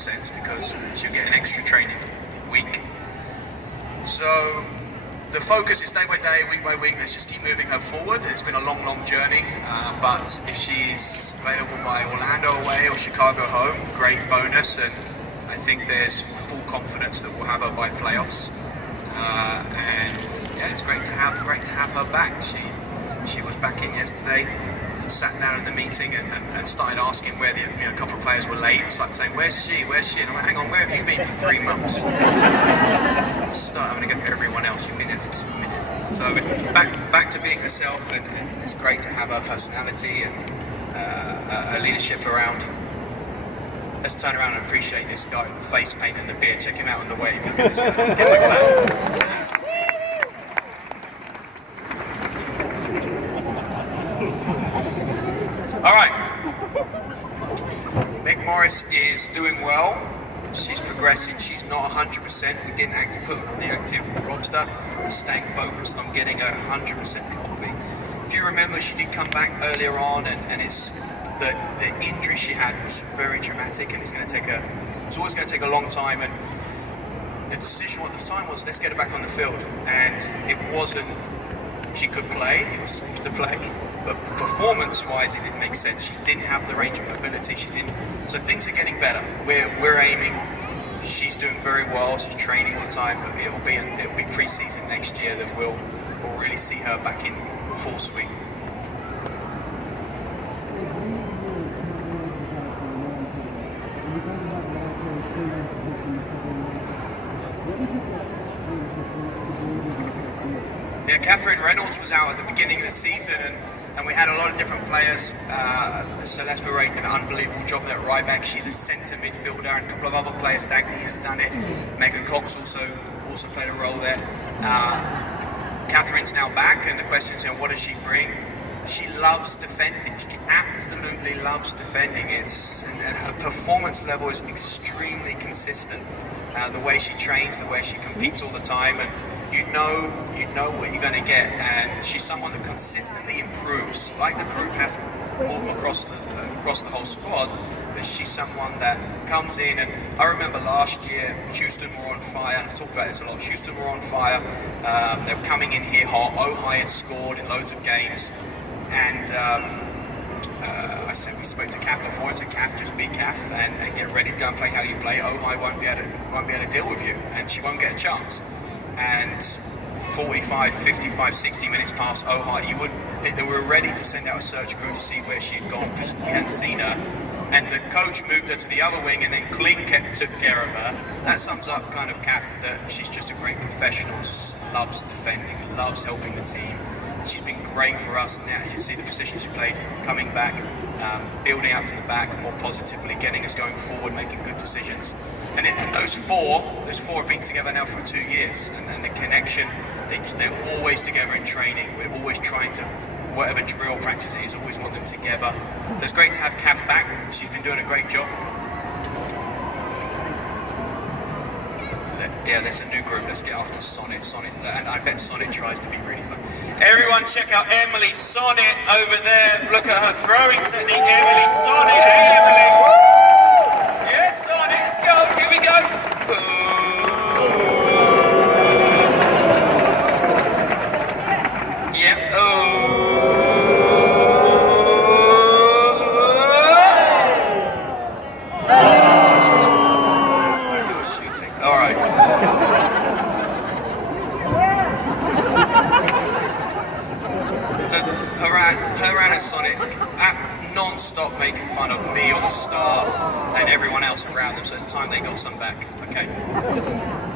sense because she'll get an extra training week. So the focus is day by day, week by week. Let's just keep moving her forward. It's been a long journey, but if she's available by Orlando away or Chicago home, great bonus. And I think there's full confidence that we'll have her by playoffs. And yeah, it's great to have her back. She was back in yesterday, sat down in the meeting and started asking where a couple of players were late and started saying, where's she? And I'm like, hang on, where have you been for 3 months? Start having to get everyone else. You've been here for 2 minutes. So back to being herself, and it's great to have her personality and her leadership around. Let's turn around and appreciate this guy with the face paint and the beard. Check him out on the wave. You're going to see that. Give him a clap. All right. Mick Morris is doing well. She's progressing. She's not 100%. We didn't put the active roster. We're staying focused on getting her 100% healthy. If you remember, she did come back earlier on, and it's the injury she had was very traumatic, and it's always going to take a long time. And the decision at the time was, let's get her back on the field. And it wasn't she could play. It was safe to play. But performance-wise, it didn't make sense. She didn't have the range of mobility. So things are getting better. We're aiming. She's doing very well. She's training all the time. But it'll be pre-season next year that we'll really see her back in full swing. Yeah, Catherine Reynolds was out at the beginning of the season, and we had a lot of different players. Celeste Barrett did an unbelievable job there at right back. She's a centre midfielder, and a couple of other players. Dagny has done it. Megan Cox also played a role there. Catherine's now back, and the question is, what does she bring? She loves defending. She absolutely loves defending. And her performance level is extremely consistent. The way she trains, the way she competes all the time, and you know what you're going to get. And she's someone that consistently improves, like the group has all across the whole squad. But she's someone that comes in, and I remember last year Houston were on fire, and I've talked about this a lot. Houston were on fire. They were coming in here hot. Ojai had scored in loads of games, and I said, we spoke to Kath before. I said, Kath, just be Kath and get ready to go and play how you play. Ojai won't be able to deal with you, and she won't get a chance. And 45, 55, 60 minutes past Ojai, they were ready to send out a search crew to see where she had gone because we hadn't seen her. And the coach moved her to the other wing, and then Kling took care of her. That sums up kind of Kath, that she's just a great professional, loves defending, loves helping the team. She's been great for us. Now you see the position she played, coming back, building out from the back more positively, getting us going forward, making good decisions. And those four have been together now for 2 years, and the connection, they're always together in training. We're always trying to, whatever drill practice it is, always want them together. So it's great to have Kath back. She's been doing a great job. Yeah, there's a new group. Let's get after Sonnet, and I bet Sonnet tries to be really fun. Everyone check out Emily Sonnet over there. Look at her throwing technique. Emily Sonnet. Hey, Emily. Woo! Yes, Sonnet, let's go. Here we go. Yeah. Just like you were shooting. All right. So Haran and Sonnet non-stop making fun of me or the staff and everyone else around them, so it's time they got some back. Okay.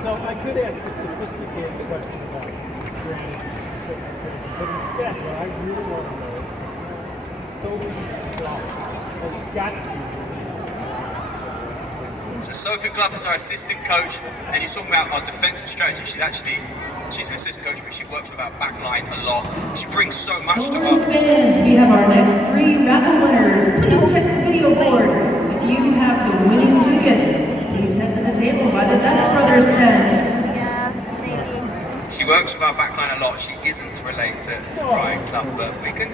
So I could ask a sophisticated question about granted, but instead what I really want to know is Sophie Glover has got to be. So Sophie Glover is our assistant coach, and you're talking about our defensive strategy. She's an assistant coach, but she works with our backline a lot. She brings so much to us. Fans, we have our next 3 raffle winners. Please check the video board. If you have the winning ticket, please head to the table by the Dutch Brothers tent. Yeah, maybe. She works with our backline a lot. She isn't related to Brian Clough, but we can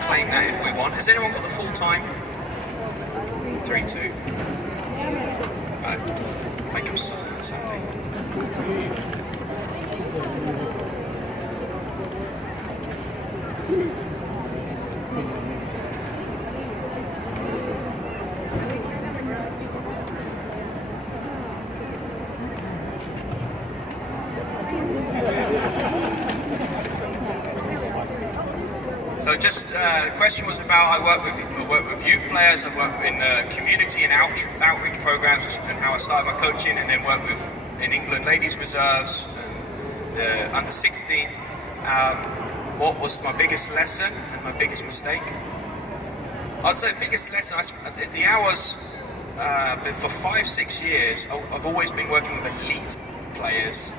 claim that if we want. Has anyone got the full time? 3-2. make them suffer on Sunday. So just the question was about I work with youth players, I work in the community and outreach programs, and how I started my coaching, and then work with in England ladies reserves and the under 16s. What was my biggest lesson and my biggest mistake? I'd say the biggest lesson, the hours, for 5-6 years, I've always been working with elite players.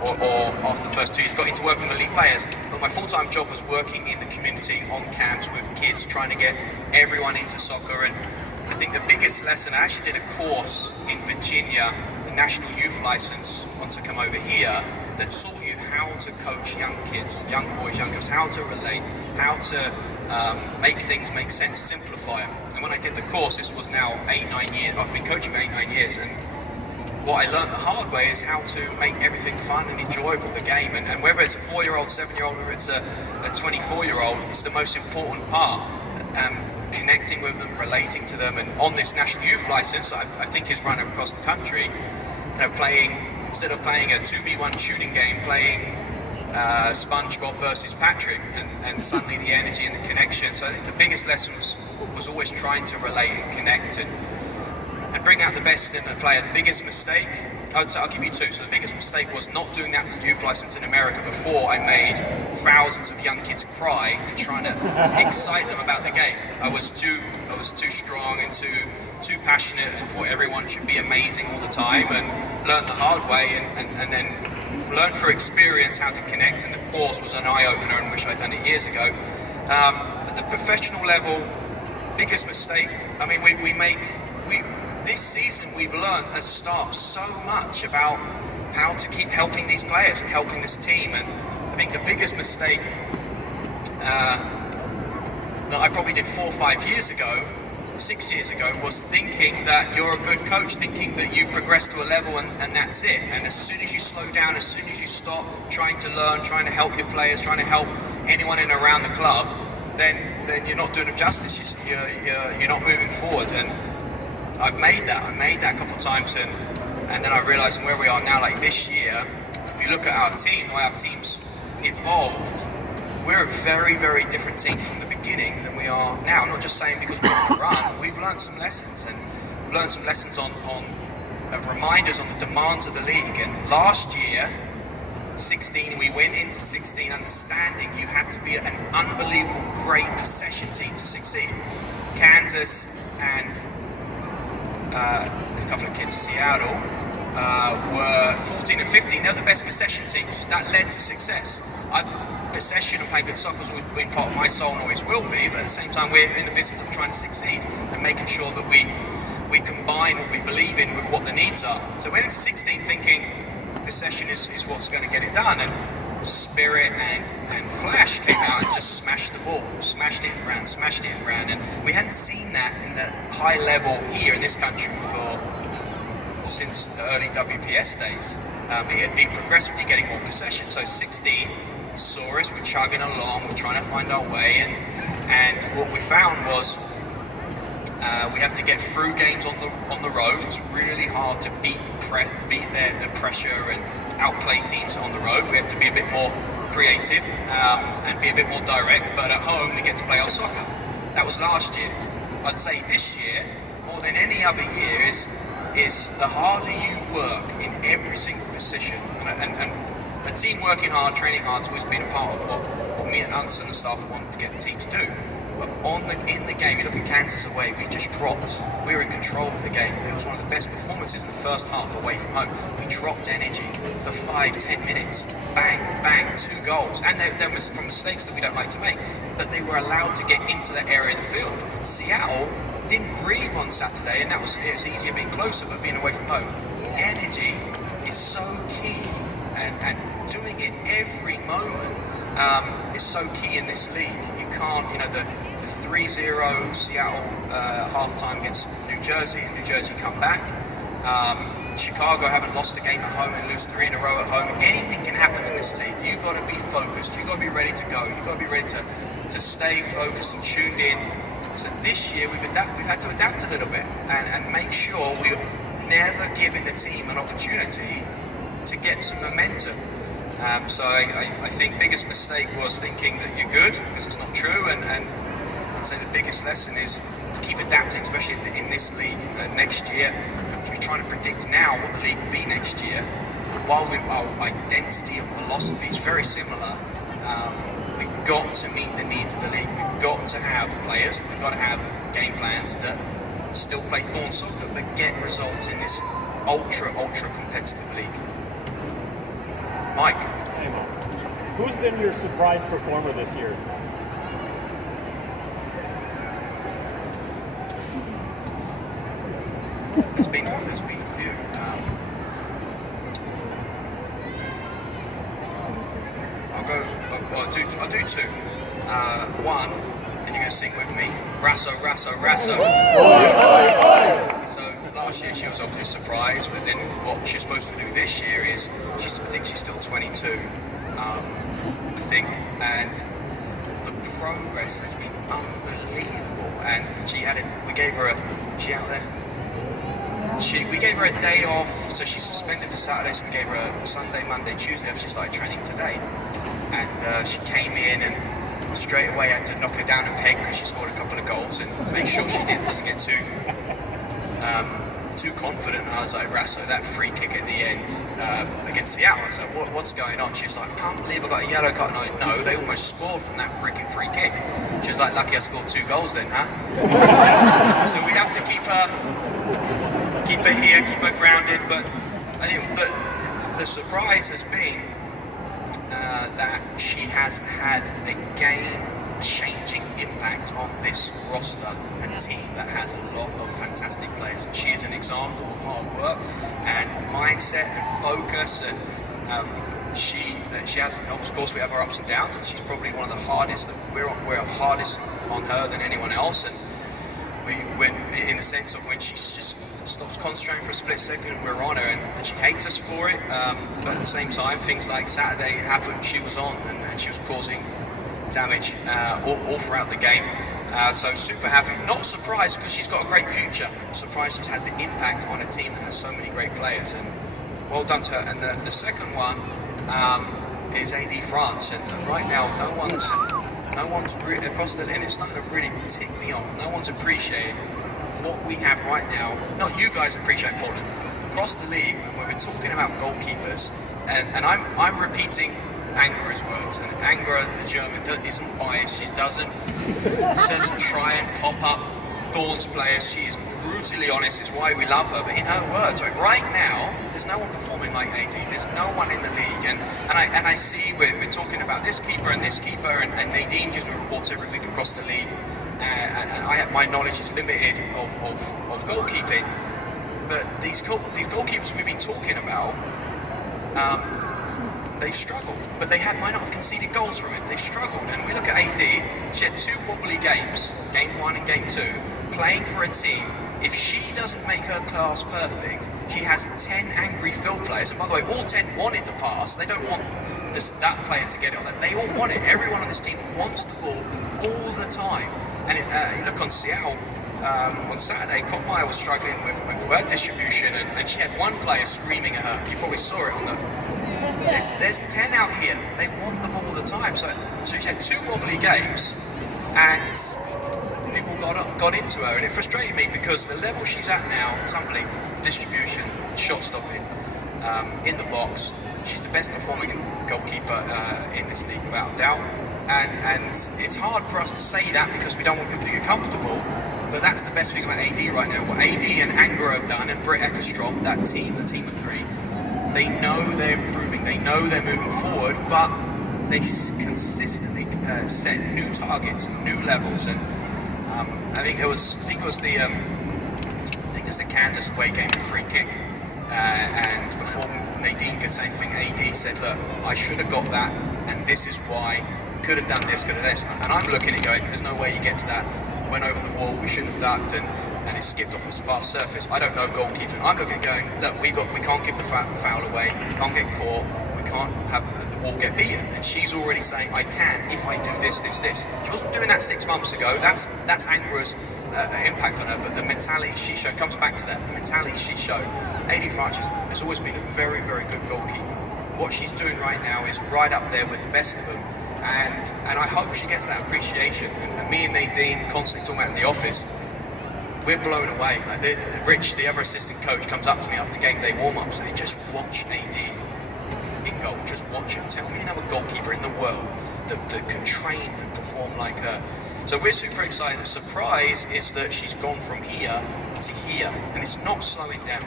Or after the first 2 years, got into working with elite players. But my full-time job was working in the community on camps with kids, trying to get everyone into soccer. And I think the biggest lesson, I actually did a course in Virginia, the National Youth License, once I come over here, that taught you how to coach young kids, young boys, young girls, how to relate, how to make things make sense, simplify them. And when I did the course, this was now 8-9 years, I've been coaching for 8-9 years, and what I learned the hard way is how to make everything fun and enjoyable, the game. And whether it's a 4-year-old, 7-year-old, whether it's a 24-year-old, it's the most important part. Connecting with them, relating to them. And on this National Youth License, I think is run across the country, playing, instead of playing a 2v1 shooting game, playing SpongeBob versus Patrick, and suddenly the energy and the connection. So I think the biggest lesson was always trying to relate and connect and bring out the best in the player. The biggest mistake, I'll give you two. So the biggest mistake was not doing that youth license in America before I made thousands of young kids cry and trying to excite them about the game. I was too strong and too passionate and thought everyone should be amazing all the time, and learned the hard way and then learned through experience how to connect, and the course was an eye-opener and wish I'd done it years ago. At the professional level, biggest mistake, I mean, this season we've learned as staff so much about how to keep helping these players and helping this team, and I think the biggest mistake that I probably did 4 or 5 years ago, 6 years ago, was thinking that you're a good coach, thinking that you've progressed to a level and that's it. And as soon as you slow down, as soon as you stop trying to learn, trying to help your players, trying to help anyone in and around the club, then you're not doing them justice. You're not moving forward. And I made that a couple of times, and then I realised where we are now, like this year, if you look at our team, the way our team's evolved, we're a very, very different team from the beginning than we are now. I'm not just saying because we're on a run, we've learned some lessons, and we've learned some lessons on reminders on the demands of the league. And last year, 16, we went into 16 understanding you had to be an unbelievable great possession team to succeed. Kansas and there's a couple of kids, Seattle, were 14 and 15. They're the best possession teams. That led to success. Possession and playing good soccer has always been part of my soul and always will be, but at the same time we're in the business of trying to succeed and making sure that we combine what we believe in with what the needs are. So we went into 16 thinking possession is what's going to get it done, and spirit and flash came out and just smashed the ball, smashed it and ran, and we hadn't seen that in the high level here in this country since the early WPS days. It had been progressively getting more possession. So 16, you saw us, we're chugging along, we're trying to find our way, and what we found was we have to get through games on the road. It's really hard to beat the pressure and outplay teams on the road. We have to be a bit more creative and be a bit more direct, but at home we get to play our soccer. That was last year. I'd say this year, more than any other year, is the harder you work in every single position, and a team working hard, training hard has always been a part of what me and Anderson and the staff want to get the team to do. But in the game, you look at Kansas away, we just dropped. We were in control of the game. It was one of the best performances in the first half away from home. We dropped energy for 5-10 minutes. Bang, bang, 2 goals. And there was from mistakes that we don't like to make. But they were allowed to get into that area of the field. Seattle didn't breathe on Saturday, and it's easier being closer, but being away from home. Energy is so key, and doing it every moment is so key in this league. You can't, the 3-0 Seattle halftime against New Jersey, and New Jersey come back. Chicago haven't lost a game at home and lose 3 in a row at home. Anything can happen in this league. You've got to be focused. You've got to be ready to go. You've got to be ready to stay focused and tuned in. So this year we've had to adapt a little bit and make sure we're never giving the team an opportunity to get some momentum. So I think biggest mistake was thinking that you're good, because it's not true, and I'd say the biggest lesson is to keep adapting, especially in this league. Next year, we're trying to predict now what the league will be next year. While our identity and philosophy is very similar, we've got to meet the needs of the league. We've got to have players, we've got to have game plans that still play Thorns soccer, but get results in this ultra competitive league. Mike. Hey, Mike. Who's been your surprise performer this year? There's been a few. I'll do two. One, and you're gonna sing with me. Rasso. So last year she was obviously surprised, but then what she's supposed to do this year is I think she's still 22. I think, and the progress has been unbelievable. And we gave her a day off, so she's suspended for Saturday, so we gave her a Sunday, Monday, Tuesday off. She started training today. And she came in and straight away had to knock her down a peg because she scored a couple of goals and make sure she doesn't get too confident. And I was like, Rasso, that free kick at the end against Seattle, I was like, what's going on? She was like, I can't believe I got a yellow card. And I went, no, they almost scored from that freaking free kick. She was like, lucky I scored 2 goals then, huh? So we have to keep her here, keep her grounded. But I think the surprise has been that she has had a game-changing impact on this roster and team that has a lot of fantastic players. And she is an example of hard work and mindset and focus. And she has, of course, we have our ups and downs, and she's probably one of the hardest. We're hardest on her than anyone else. And when in the sense of when she just stops concentrating for a split second, we're on her, and she hates us for it. But at the same time, things like Saturday happened, she was on, and she was causing damage all throughout the game. So super happy. Not surprised, because she's got a great future. Surprised she's had the impact on a team that has so many great players, and well done to her. And the second one is AD France, and right now no one's really across the, and it's starting to really tick me off. No one's appreciating what we have right now. Not you guys appreciate Portland. Across the league, and when we're talking about goalkeepers, and I'm repeating Angera's words, and Angera, the German, isn't biased. She doesn't try and pop up Thorns players. She is brutally honest. It's why we love her. But in her words, right now, there's no one performing like AD. There's no one in the league. And I see we're talking about this keeper, and Nadine gives me reports every week across the league. And my knowledge is limited of goalkeeping. But these goalkeepers we've been talking about, they've struggled, but might not have conceded goals from it. They've struggled, and we look at AD. She had 2 wobbly games, game 1 and game 2, playing for a team. If she doesn't make her pass perfect, she has 10 angry field players. And by the way, all 10 wanted the pass. They don't want that player to get it on it. They all want it. Everyone on this team wants the ball all the time. And you look on Seattle. On Saturday, Kottmeyer was struggling with her distribution, and she had one player screaming at her. You probably saw it on the. There's 10 out here. They want the ball all the time. So she had 2 wobbly games, and people got into her, and it frustrated me because the level she's at now, it's unbelievable. Distribution, shot stopping, in the box. She's the best performing goalkeeper in this league, without a doubt. And it's hard for us to say that because we don't want people to get comfortable. But that's the best thing about AD right now. What AD and Angera have done, and Britt Eckerstrom, that team of 3, they know they're improving, they know they're moving forward, but they consistently set new targets and new levels. And I think it was the Kansas away game, the free kick. And before Nadine could say anything, AD said, "Look, I should have got that, and this is why. Could have done this, could have this." And I'm looking at it going, "There's no way you get to that. Went over the wall, we shouldn't have ducked." And and it skipped off a fast surface. I don't know goalkeeping. I'm looking at going, look, we can't give the foul away, can't get caught, we can't have the ball get beaten. And she's already saying, I can if I do this. She wasn't doing that 6 months ago. That's Angra's impact on her, but the mentality she showed comes back to that. The mentality she showed. AD Farch has always been a very, very good goalkeeper. What she's doing right now is right up there with the best of them, and I hope she gets that appreciation. And me and Nadine constantly talking about in the office, we're blown away. Like Rich, the other assistant coach, comes up to me after game day warm-ups and he just watch AD in goal. Just watch her. Tell me another goalkeeper in the world that can train and perform like her. So we're super excited. The surprise is that she's gone from here to here, and it's not slowing down.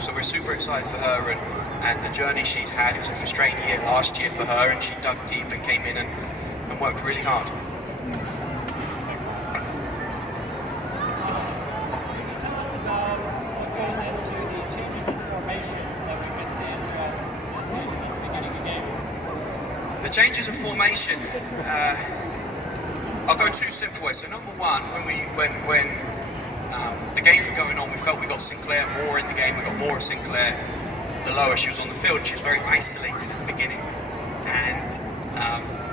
So we're super excited for her and the journey she's had. It was a frustrating year last year for her, and she dug deep and came in and worked really hard. The changes of formation, I'll go two simple ways. So number one, when the games were going on, we felt we got Sinclair more in the game. We got more of Sinclair the lower she was on the field. She was very isolated at the beginning, and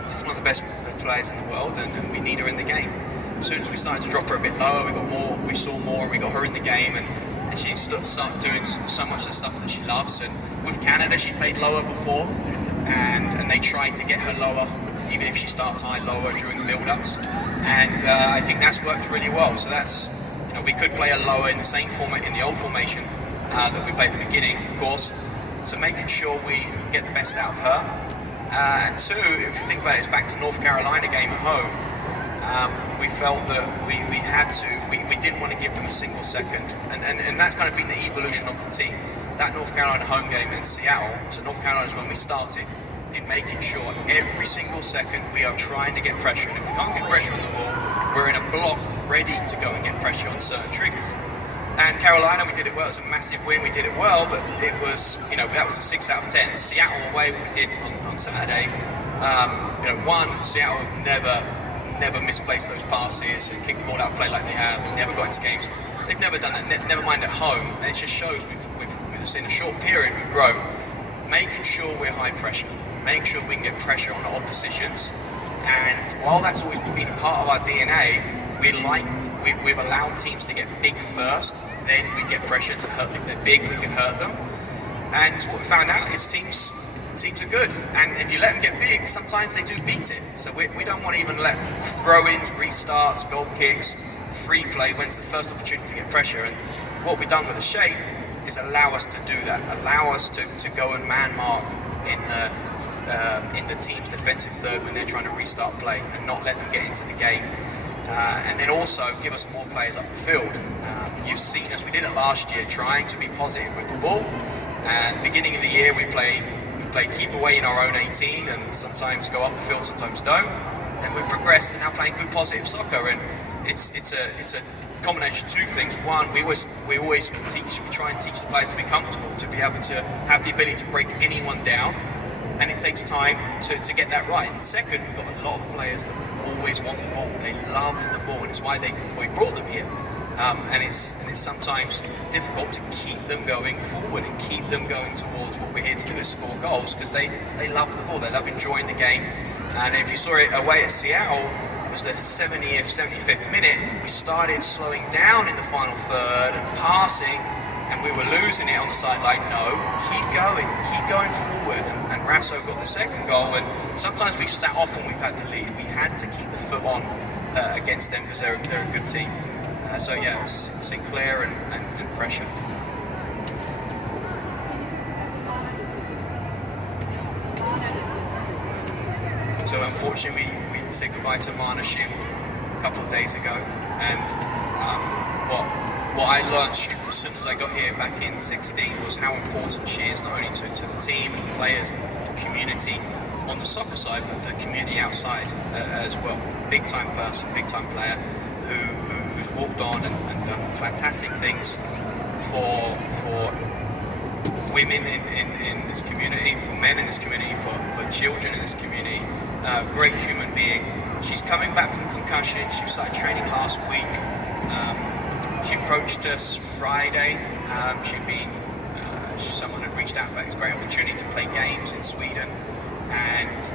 she's one of the best players in the world, and we need her in the game. As soon as we started to drop her a bit lower, we saw more, we got her in the game, and she started doing so much of the stuff that she loves. And with Canada, she played lower before, and they tried to get her lower, even if she starts high, lower during build-ups, and I think that's worked really well. So that's, we could play her lower in the same format in the old formation that we played at the beginning, of course. So making sure we get the best out of her. And two, if you think about it, it's back to North Carolina game at home. We felt that we didn't want to give them a single second, and that's kind of been the evolution of the team. That North Carolina home game in Seattle, so North Carolina is when we started, in making sure every single second we are trying to get pressure, and if we can't get pressure on the ball, we're in a block ready to go and get pressure on certain triggers. And Carolina, we did it well. It was a massive win. We did it well, but it was, that was a 6 out of 10. Seattle away, what we did on Saturday, Seattle have never misplaced those passes and kicked the ball out of play like they have, and never got into games. They've never done that. Never mind at home, and it just shows we've in a short period we've grown. Making sure we're high pressure, making sure we can get pressure on our oppositions, and while that's always been a part of our DNA, we've allowed teams to get big first, then we get pressure to hurt. If they're big, we can hurt them. And what we found out is teams are good, and if you let them get big, sometimes they do beat it. So we don't want to even let throw-ins, restarts, goal kicks, free play when's the first opportunity to get pressure. And what we've done with the shape is allow us to do that, allow us to go and man mark in the team's defensive third when they're trying to restart play, and not let them get into the game. And then also give us more players up the field. You've seen us, we did it last year, trying to be positive with the ball. And beginning of the year, we play keep away in our own 18, and sometimes go up the field, sometimes don't. And we've progressed and now playing good positive soccer. And it's a combination of two things. One, we try and teach the players to be comfortable, to be able to have the ability to break anyone down. And it takes time to get that right. And second, we've got a lot of players that always want the ball. They love the ball, and it's why we brought them here. And it's sometimes difficult to keep them going forward and keep them going towards what we're here to do, is score goals, because they love the ball. They love enjoying the game. And if you saw it away at Seattle, it was the 70th, 75th minute. We started slowing down in the final third and passing, and we were losing it on the sideline. No, keep going forward. And Rasso got the second goal, and sometimes we've sat off when we've had the lead. We had to keep the foot on against them, because they're a good team. So yeah, Sinclair and pressure. So unfortunately, we said goodbye to Mana Shim a couple of days ago, and what I learned as soon as I got here back in 2016 was how important she is, not only to the team and the players, the community on the soccer side, but the community outside as well. Big time person, big time player who's walked on and done fantastic things for women in this community, for men in this community, for children in this community. Great human being. She's coming back from concussion. She started training last week. She approached us Friday. Someone had reached out about this great opportunity to play games in Sweden, and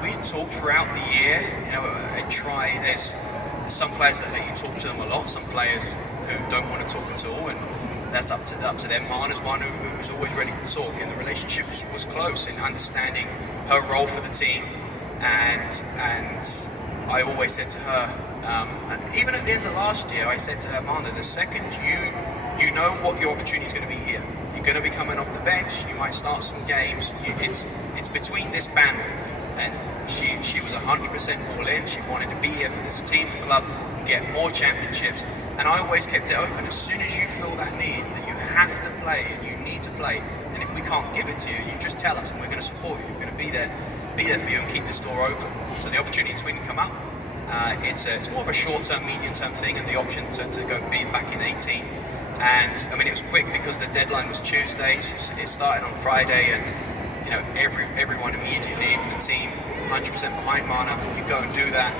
we had talked throughout the year. There's some players that let you talk to them a lot, some players who don't want to talk at all, and that's up to them. Mana's one who was always ready to talk, and the relationship was close in understanding her role for the team, and I always said to her, even at the end of last year, I said to her, Mana, the second you know what your opportunity is going to be here. You're going to be coming off the bench. You might start some games. It's between this bandwidth, and she was 100% all in. She wanted to be here for this team and club and get more championships. And I always kept it open. As soon as you feel that need, that you have to play and you need to play, and if we can't give it to you, you just tell us, and we're going to support you. We're going to be there for you and keep this door open. So the opportunity in Sweden come up. It's more of a short-term, medium-term thing, and the option to go be back in 18. And I mean, it was quick because the deadline was Tuesday. So it started on Friday, and everyone immediately in the team 100% behind Mana. You go and do that.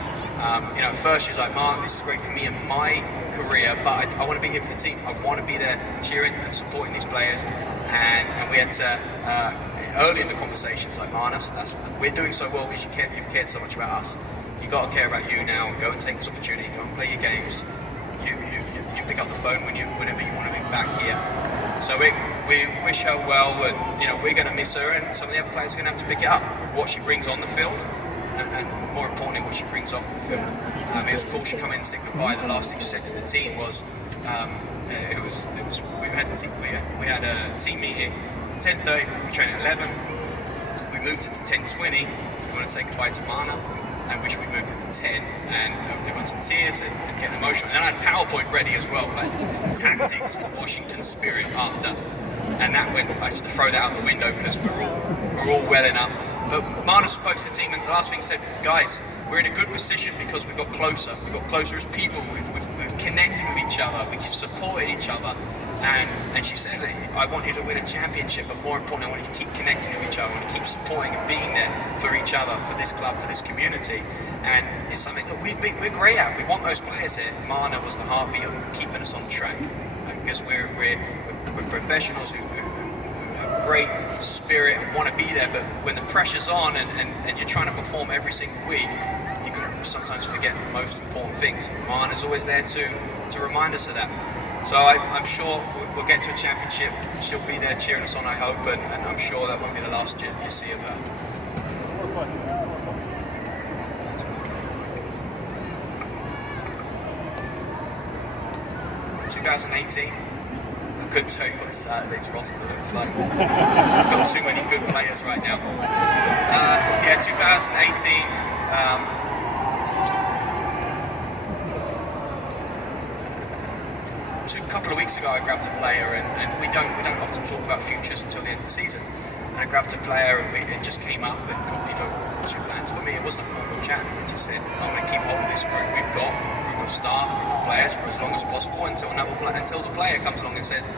At first she was like, Mark, this is great for me and my career, but I want to be here for the team. I want to be there cheering and supporting these players. And we had to early in the conversations like, Mana, we're doing so well because you've cared so much about us. You got to care about you now and go and take this opportunity. Go and play your games. You pick up the phone whenever you want to be back here. So we wish her well, and we're going to miss her, and some of the other players are going to have to pick it up with what she brings on the field, and more importantly, what she brings off the field. It was cool. She come in and said goodbye. The last thing she said to the team was, we had a team meeting 10:30 before we trained at 11. We moved it to 10:20. We want to say goodbye to Mana. And wish we moved it to 10, and everyone's in tears and getting emotional. And then I had PowerPoint ready as well, like tactics for Washington Spirit after. And that went, I had to throw that out the window because we're all welling up. But Mana spoke to the team, and the last thing he said, guys, we're in a good position because we got closer. We got closer as people. We've connected with each other. We've supported each other. And she said, I want you to win a championship, but more importantly, I want you to keep connecting with each other. I want to keep supporting and being there for each other, for this club, for this community. And it's something that we're great at. We want those players here. Mana was the heartbeat of keeping us on track, because we're professionals who have great spirit and want to be there. But when the pressure's on and you're trying to perform every single week, you can sometimes forget the most important things. Mana's always there to remind us of that. So I'm sure we'll get to a championship. She'll be there cheering us on, I hope, and I'm sure that won't be the last you see of her. 2018. I couldn't tell you what Saturday's roster looks like. I've got too many good players right now. 2018. A couple of weeks ago, I grabbed a player, and we don't often talk about futures until the end of the season. And I grabbed a player, and it just came up, and what's your plans for me? It wasn't a formal chat. I just said, I'm going to keep hold of this group we've got, group of staff, group of players, for as long as possible until the player comes along and says,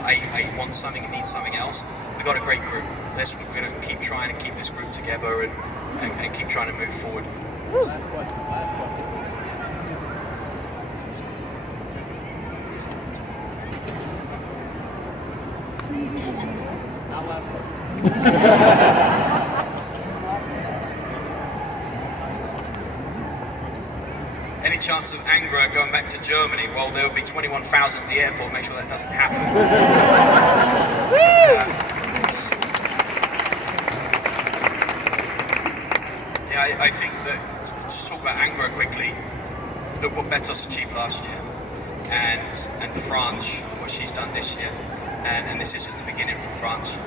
I want something and need something else. We've got a great group. We're going to keep trying to keep this group together and keep trying to move forward. Last question. Not last question. Any chance of Angra going back to Germany? Well, there will be 21,000 at the airport. Make sure that doesn't happen. I think that, to talk about Angra quickly, look what Betos achieved last year, and France, what she's done this year, and this is just the beginning for France.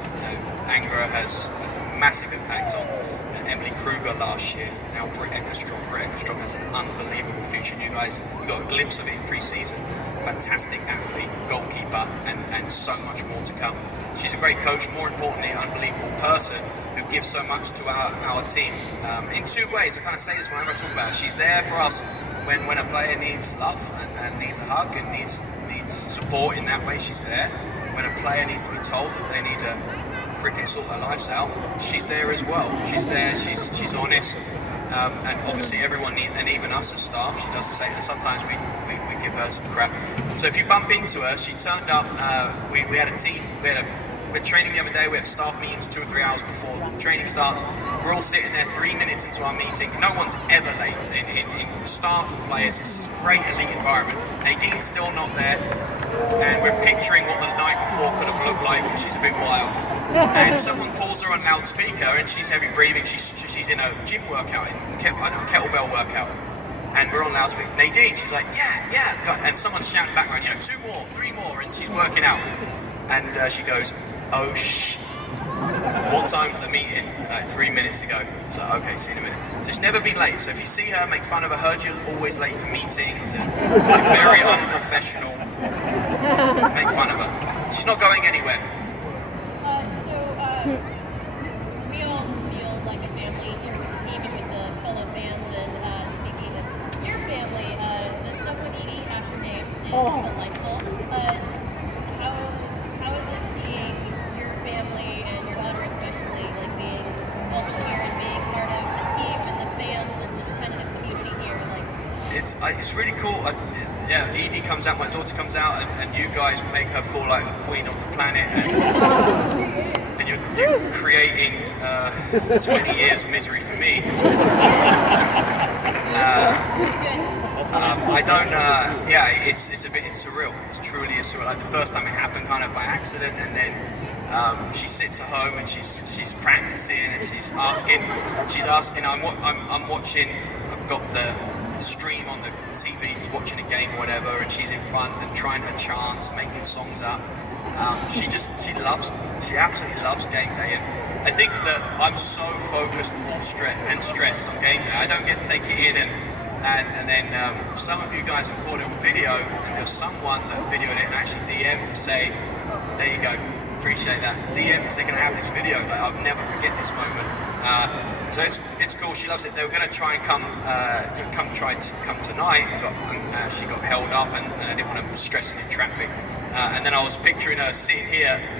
Angra has a massive impact on Emily Kruger last year, now Britt Eckerstrom. Britt Eckerstrom has an unbelievable future. You guys, we got a glimpse of it in pre-season. Fantastic athlete, goalkeeper, and so much more to come. She's a great coach, more importantly, an unbelievable person who gives so much to our team. In two ways, I kind of say this whenever I talk about her. She's there for us when a player needs love and needs a hug and needs support in that way, she's there. When a player needs to be told that they need to freaking sort their lives out, she's there as well. She's there, she's honest, And obviously everyone, and even us as staff, she does the same. And sometimes we give her some crap. So if you bump into her, she turned up. We had a team. We're training the other day. We have staff meetings 2 or 3 hours before training starts. We're all sitting there 3 minutes into our meeting. No one's ever late in staff and players. It's a great elite environment. Nadine's still not there, and we're picturing what the night before could have looked like because she's a bit wild. And someone calls her on loudspeaker, and she's heavy breathing. She's in a gym workout, kettlebell workout, and we're on loudspeaker. Nadine, she's like, yeah, and someone's shouting background, 2 more, 3 more, and she's working out. And she goes, oh what time's the meeting? Like 3 minutes ago. So okay, see you in a minute. So she's never been late. So if you see her, make fun of her. Heard you're always late for meetings and you're very unprofessional. Make fun of her. She's not going anywhere. We all feel like a family here with the team and with the fellow fans. And speaking of your family, the stuff with Edie after games is delightful. How is it seeing your family and your daughter especially like being welcome here and being part of the team and the fans and just kind of the community here? It's really cool. Edie comes out, my daughter comes out, and you guys make her feel like the queen of the planet, and you're creating 20 years of misery for me. I don't. It's surreal. It's truly surreal. Like the first time it happened, kind of by accident, and then she sits at home and she's practicing and she's asking. I'm watching. I've got the stream on the TV, watching a game or whatever, and she's in front and trying her chants, making songs up. She absolutely loves game day, and I think that I'm so focused all stress on game day. I don't get to take it in, and then some of you guys have caught it on video, and there's someone that videoed it and actually DM'd to say, there you go, appreciate that. DM'd to say, can I have this video? Like, I'll never forget this moment. So it's cool. She loves it. They were going to try and come tonight, and she got held up, and I didn't want to stress it in traffic. And then I was picturing her sitting here